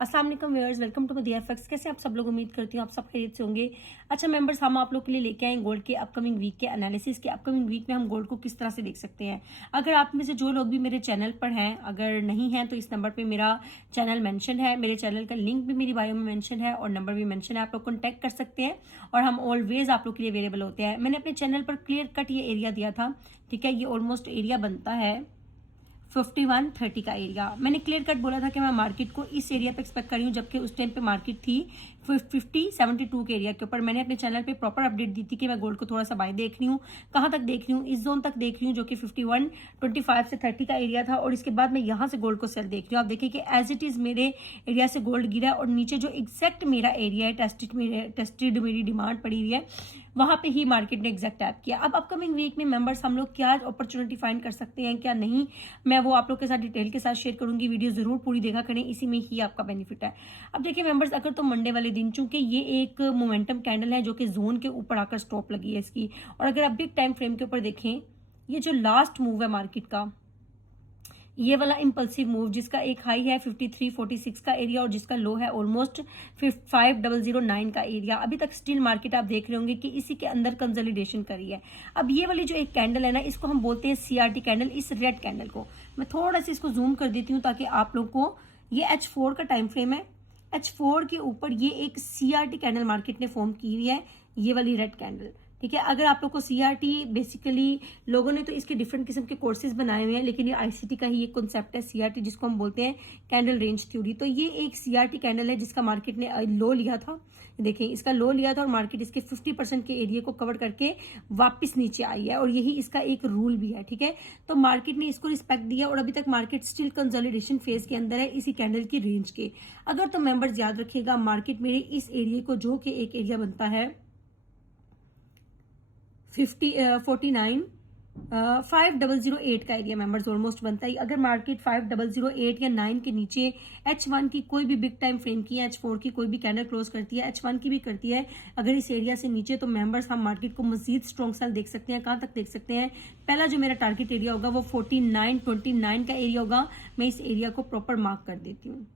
अस्सलाम वालेकुम viewers, welcome to media facts. कैसे आप सब लोग, उम्मीद करती हूँ आप सब खैरियत से होंगे। अच्छा मेंबर्स, हम आप लोग के लिए लेके आए गोल्ड के अपकमिंग वीक के एनालिसिस के। अपकमिंग वीक में हम गोल्ड को किस तरह से देख सकते हैं। अगर आप में से जो लोग भी मेरे चैनल पर हैं, अगर नहीं हैं तो इस नंबर पर मेरा चैनल मेंशन है, मेरे चैनल का लिंक भी मेरी बायो में मेंशन है और नंबर भी मेंशन है। आप लोग कॉन्टैक्ट कर सकते हैं और हम ऑलवेज आप लोग के लिए अवेलेबल होते हैं। मैंने अपने चैनल पर क्लियर कट ये एरिया दिया था, ठीक है। ये ऑलमोस्ट एरिया बनता है 5130 का एरिया। मैंने क्लियर कट बोला था कि मैं मार्केट को इस एरिया पे एक्सपेक्ट कर रही हूँ, जबकि उस टाइम पे मार्केट थी 5072 के एरिया के ऊपर। मैंने अपने चैनल पे प्रॉपर अपडेट दी थी कि मैं गोल्ड को थोड़ा सा बाय देख रही हूँ। कहाँ तक देख रही हूँ? इस जोन तक देख रही हूँ जो कि 5125 से 30 का एरिया था, और इसके बाद मैं यहाँ से गोल्ड को सेल देख रही हूँ। आप देखिए कि एज इट इज मेरे एरिया से गोल्ड गिरा और नीचे जो एग्जैक्ट मेरा एरिया है, टेस्टेड मेरी डिमांड पड़ी हुई है, वहां पे ही मार्केट ने एग्जैक्ट टैप किया। अब अपकमिंग वीक में मेंबर्स हम लोग क्या अपॉर्चुनिटी फाइंड कर सकते हैं, क्या नहीं, मैं वो आप लोग के साथ डिटेल के साथ शेयर करूंगी। वीडियो जरूर पूरी देखा करें, इसी में ही आपका बेनिफिट है। अब देखिए मेंबर्स, अगर तो मंडे वाले दिन, चूंकि ये एक मोमेंटम कैंडल है जो कि जोन के ऊपर आकर स्टॉप लगी है इसकी, और अगर आप बिग टाइम फ्रेम के ऊपर देखें, ये जो लास्ट मूव है मार्केट का, ये वाला इंपल्सिव मूव जिसका एक हाई है 5346 का एरिया और जिसका लो है ऑलमोस्ट 5009 का एरिया, अभी तक स्टिल मार्केट आप देख रहे होंगे कि इसी के अंदर कंसोलिडेशन करी है। अब ये वाली जो एक कैंडल है ना, इसको हम बोलते हैं सीआरटी कैंडल। इस रेड कैंडल को मैं थोड़ा सा इसको जूम कर देती हूँ ताकि आप लोग को, ये H4 का टाइम फ्रेम है। H4 के ऊपर ये एक सीआरटी कैंडल मार्केट ने फॉर्म की हुई है, ये वाली रेड कैंडल, ठीक है। अगर आप लोग को सीआरटी, बेसिकली लोगों ने तो इसके डिफरेंट किस्म के कोर्सेज बनाए हुए हैं, लेकिन ये आईसीटी का ही एक कॉन्सेप्ट है सीआरटी, जिसको हम बोलते हैं कैंडल रेंज थ्योरी। तो ये एक सीआरटी कैंडल है जिसका मार्केट ने लो लिया था। देखें, इसका लो लिया था और मार्केट इसके 50% के एरिया को कवर करके वापस नीचे आई है, और यही इसका एक रूल भी है, ठीक है। तो मार्केट ने इसको रिस्पेक्ट दिया और अभी तक मार्केट स्टिल कंसोलिडेशन फेज के अंदर है इसी कैंडल की रेंज के। अगर तो मेंबर्स याद रखिएगा, मार्केट मेरे इस एरिया को, जो कि एक एरिया बनता है 5008 का एरिया मेंबर्स ऑलमोस्ट बनता है। अगर मार्केट 5008 या 9 के नीचे H1 की कोई भी बिग टाइम फ्रेम की, H4 की कोई भी कैंडल क्लोज करती है, H1 की भी करती है, अगर इस एरिया से नीचे, तो मेंबर्स हम मार्केट को मजीद स्ट्रॉन्ग सेल देख सकते हैं। कहां तक देख सकते हैं? पहला जो मेरा टारगेट एरिया होगा वो 4929 का एरिया होगा। मैं इस एरिया को प्रॉपर मार्क कर देती हूँ।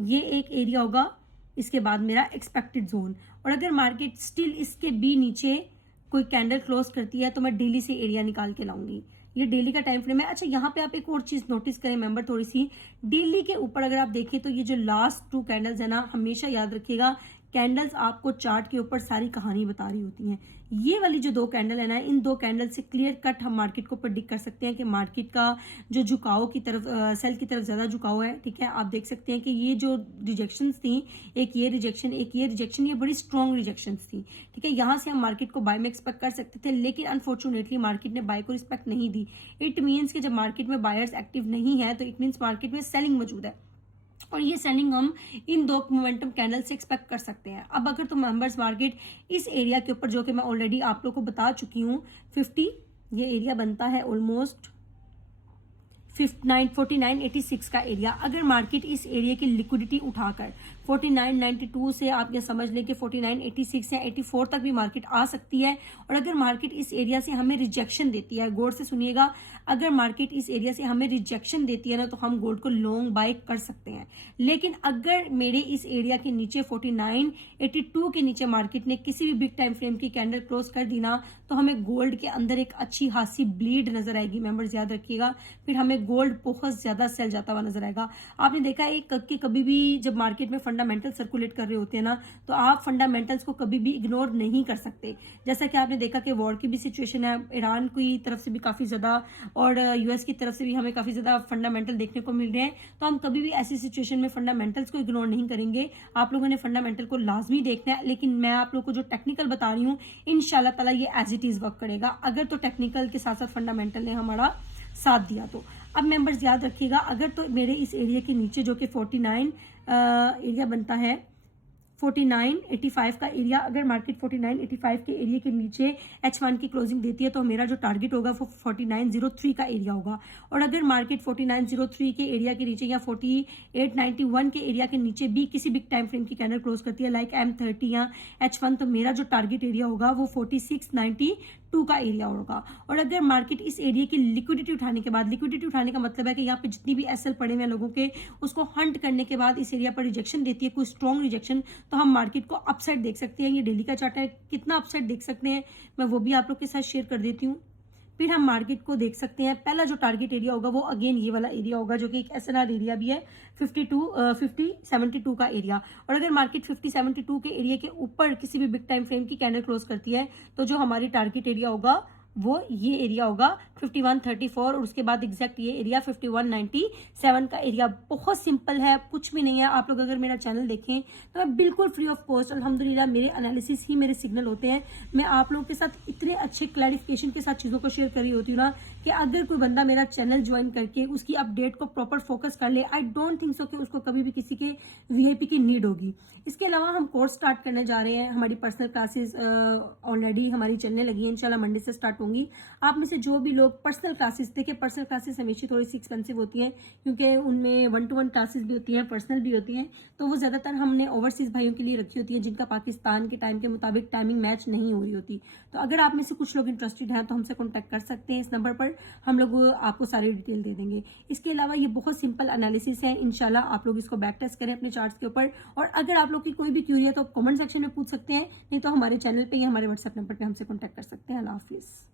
ये एक एरिया होगा, इसके बाद मेरा एक्सपेक्टेड जोन। और अगर मार्केट स्टिल इसके भी नीचे कोई कैंडल क्लोज करती है तो मैं डेली से एरिया निकाल के लाऊंगी। ये डेली का टाइम फ्रेम है। अच्छा, यहाँ पे आप एक और चीज नोटिस करें मेंबर, थोड़ी सी डेली के ऊपर अगर आप देखें तो ये जो लास्ट 2 कैंडल्स है ना, हमेशा याद रखिएगा, कैंडल्स आपको चार्ट के ऊपर सारी कहानी बता रही होती हैं। ये वाली जो 2 कैंडल है ना, इन 2 कैंडल से क्लियर कट हम मार्केट को प्रेडिक्ट कर सकते हैं कि मार्केट का जो झुकाव की तरफ, सेल की तरफ ज्यादा झुकाव है, ठीक है। आप देख सकते हैं कि ये जो रिजेक्शंस थी, एक ये रिजेक्शन, एक ये रिजेक्शन, ये बड़ी स्ट्रॉन्ग रिजेक्शंस थी, ठीक है। यहां से हम मार्केट को बाय में एक्सपेक्ट कर सकते थे, लेकिन अनफॉर्चुनेटली मार्केट ने बाय को रिस्पेक्ट नहीं दी। इट मीन्स कि जब मार्केट में बायर्स एक्टिव नहीं है तो इट मीन्स मार्केट में सेलिंग मौजूद है, और ये सेलिंग हम इन 2 मोमेंटम कैंडल से एक्सपेक्ट कर सकते हैं। अब अगर तो मेंबर्स मार्केट इस एरिया के ऊपर, जो कि मैं ऑलरेडी आप लोग को बता चुकी हूँ, 50, ये एरिया बनता है ऑलमोस्ट 4986 का एरिया। अगर मार्केट इस एरिया की लिक्विडिटी उठाकर 4992 से आप ये समझ लें कि 4986 या 84 तक भी मार्केट आ सकती है, और अगर मार्केट इस एरिया से हमें रिजेक्शन देती है, गौर से सुनिएगा, अगर मार्केट इस एरिया से हमें रिजेक्शन देती है ना, तो हम गोल्ड को लॉन्ग बाय कर सकते हैं। लेकिन अगर मेरे इस एरिया के नीचे 4982 के नीचे मार्केट ने किसी भी बिग टाइम फ्रेम की कैंडल क्लोज कर दी ना, तो हमें गोल्ड के अंदर एक अच्छी खासी ब्लीड नजर आएगी। मेंबर्स याद रखिएगा, फिर हमें गोल्ड बहुत ज्यादा सेल जाता हुआ नजर आएगा। आपने देखा है कि कभी भी जब मार्केट में फंडामेंटल सर्कुलेट कर रहे होते हैं ना, तो आप फंडामेंटल्स को कभी भी इग्नोर नहीं कर सकते। जैसा कि आपने देखा कि वॉर की भी सिचुएशन है, ईरान की तरफ से भी काफी ज्यादा और यूएस की तरफ से भी हमें काफी ज्यादा फंडामेंटल देखने को मिल रहे हैं। तो हम कभी भी ऐसी सिचुएशन में फंडामेंटल्स को इग्नोर नहीं करेंगे। आप लोगों ने फंडामेंटल को लाजमी देखना है, लेकिन मैं आप लोगों को जो टेक्निकल बता रही हूँ, इंशाल्लाह ताला ये एज इट इज वर्क करेगा, अगर तो टेक्निकल के साथ साथ फंडामेंटल ने हमारा साथ दिया तो। अब मेंबर्स याद रखिएगा, अगर तो मेरे इस एरिया के नीचे, जो कि 49 एरिया बनता है 4985 का एरिया, अगर मार्केट 4985 के एरिया के नीचे H1 की क्लोजिंग देती है तो मेरा जो टारगेट होगा वो 4903 का एरिया होगा। और अगर मार्केट 4903 के एरिया के नीचे या 4891 के एरिया के नीचे भी किसी बिग टाइम फ्रेम की कैंडल क्लोज करती है, लाइक M30 या H1, तो मेरा जो टारगेट एरिया होगा वो 4692 52 का एरिया होगा। और अगर मार्केट इस एरिया की लिक्विडिटी उठाने के बाद, लिक्विडिटी उठाने का मतलब है कि यहाँ पे जितनी भी एसएल पड़े हुए हैं लोगों के, उसको हंट करने के बाद इस एरिया पर रिजेक्शन देती है, कोई स्ट्रॉन्ग रिजेक्शन, तो हम मार्केट को अपसाइड देख सकते हैं। ये डेली का चार्ट है, कितना अपसाइड देख सकते हैं मैं वो भी आप लोग के साथ शेयर कर देती हूँ। फिर हम मार्केट को देख सकते हैं। पहला जो टारगेट एरिया होगा वो अगेन ये वाला एरिया होगा, जो कि एक एसएनआर एरिया भी है, 50-72 का एरिया। और अगर मार्केट 50-72 के एरिया के ऊपर किसी भी बिग टाइम फ्रेम की कैंडल क्लोज करती है, तो जो हमारी टारगेट एरिया होगा वो ये एरिया होगा 5134, और उसके बाद एग्जैक्ट ये एरिया 5197 का एरिया। बहुत सिंपल है, कुछ भी नहीं है। आप लोग अगर मेरा चैनल देखें तो मैं बिल्कुल फ्री ऑफ कॉस्ट, अल्हम्दुलिल्लाह, मेरे एनालिसिस ही मेरे सिग्नल होते हैं। मैं आप लोगों के साथ इतने अच्छे क्लैरिफिकेशन के साथ चीज़ों को शेयर कर रही होती हूँ ना, कि अगर कोई बंदा मेरा चैनल ज्वाइन करके उसकी अपडेट को प्रॉपर फोकस कर ले, आई डोंट थिंक सो कि उसको कभी भी किसी के वीआईपी की नीड होगी। इसके अलावा हम कोर्स स्टार्ट करने जा रहे हैं। हमारी पर्सनल क्लासेस ऑलरेडी हमारी चलने लगी है, इंशाल्लाह मंडे से स्टार्ट होंगी। आप में से जो भी लोग पर्सनल क्लासेस, देखिए पर्सनल क्लासेस हमेशा थोड़ी सी एक्सपेंसिव होती हैं, क्योंकि उनमें 1-to-1 क्लासेस भी होती हैं, पर्सनल भी होती हैं, तो वो ज़्यादातर हमने ओवरसीज़ भाइयों के लिए रखी होती है, जिनका पाकिस्तान के टाइम के मुताबिक टाइमिंग मैच नहीं हो रही होती। तो अगर आप में से कुछ लोग इंटरेस्टेड हैं तो हमसे कॉन्टैक्ट कर सकते हैं इस नंबर पर, हम लोग आपको सारी डिटेल दे देंगे। इसके अलावा ये बहुत सिंपल एनालिसिस है, इंशाल्लाह आप लोग इसको बैक टेस्ट करें अपने चार्ट्स के ऊपर। और अगर आप लोग की कोई भी क्यूरी है तो आप कमेंट सेक्शन में पूछ सकते हैं, नहीं तो हमारे चैनल पे या हमारे व्हाट्सएप नंबर पे हमसे कॉन्टैक्ट कर सकते हैं। अल्लाह हाफिज़।